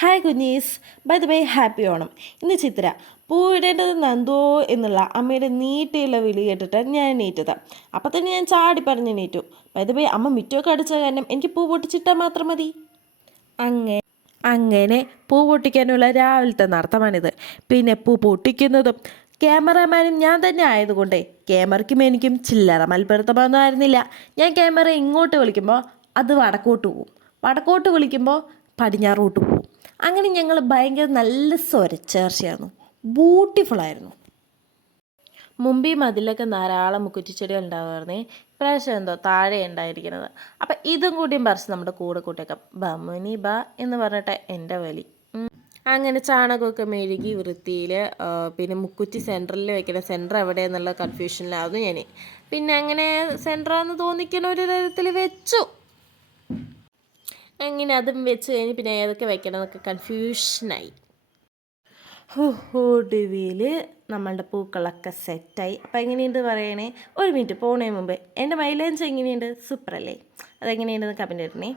Hi കുഞ്ഞീസ്, by the way happy Onam. ഇന്ന് ചിത്ര പൂവിടേണ്ടത് നന്ദോ എന്നുള്ള അമ്മയുടെ നീട്ടിയുള്ള വിളി കേട്ടിട്ട് ഞാൻ എണീറ്റത്. അപ്പം തന്നെ ഞാൻ ചാടി പറഞ്ഞ് എണീറ്റു. ബൈ ദ വേ അമ്മ മിറ്റമൊക്കെ അടിച്ച കാരണം എനിക്ക് പൂ പൊട്ടിച്ചിട്ടാൽ മാത്രം മതി. അങ്ങനെ പൂ പൊട്ടിക്കാനുള്ള രാവിലത്തെ നടത്തമാണിത്. പിന്നെ പൂ പൊട്ടിക്കുന്നതും ക്യാമറാമാനും ഞാൻ തന്നെ ആയതുകൊണ്ടേ ക്യാമറയ്ക്കും എനിക്കും ചില്ലറ മൽപ്പിടുത്തമൊന്നും ആയിരുന്നില്ല. ഞാൻ ക്യാമറ ഇങ്ങോട്ട് വിളിക്കുമ്പോൾ അത് വടക്കോട്ട് പോവും, വടക്കോട്ട് വിളിക്കുമ്പോൾ പടിഞ്ഞാറോട്ട് പോവും. അങ്ങനെ ഞങ്ങൾ ഭയങ്കര നല്ല സ്വരച്ചേർച്ചയായിരുന്നു, ബ്യൂട്ടിഫുള്ളായിരുന്നു. മുമ്പേ മതിലൊക്കെ ധാരാളം മുക്കുറ്റിച്ചെടികൾ ഉണ്ടാവുമായിരുന്നേ. ഇപ്രാവശ്യം എന്തോ താഴെ ഉണ്ടായിരിക്കുന്നത്. അപ്പം ഇതും കൂടിയും പറിച്ച് നമ്മുടെ കൂടെ കൂട്ടിയേക്കാം. ബമുനി ബ എന്ന് പറഞ്ഞിട്ട് എൻ്റെ വലി. അങ്ങനെ ചാണകമൊക്കെ മെഴുകി വൃത്തിയിൽ, പിന്നെ മുക്കുറ്റി സെൻറ്ററിൽ വെക്കണം. സെൻറ്റർ എവിടെയെന്നുള്ള കൺഫ്യൂഷനിലായിരുന്നു ഞാൻ. പിന്നെ അങ്ങനെ സെൻറ്ററാന്ന് തോന്നിക്കുന്ന ഒരു തരത്തിൽ വെച്ചു. അങ്ങനെ അതും വെച്ച് കഴിഞ്ഞ് പിന്നെ ഏതൊക്കെ വെക്കണം എന്നൊക്കെ കൺഫ്യൂഷനായി. ഒടുവിൽ നമ്മളുടെ പൂക്കളൊക്കെ സെറ്റായി. അപ്പോൾ എങ്ങനെയുണ്ട് പറയണേ. ഒരു മിനിറ്റ് പോണേ മുമ്പ് എൻ്റെ മൈലേജ് എങ്ങനെയുണ്ട്? സൂപ്പറല്ലേ? അതെങ്ങനെയുണ്ടെന്ന് കമൻറ്റ് ഇടണേ.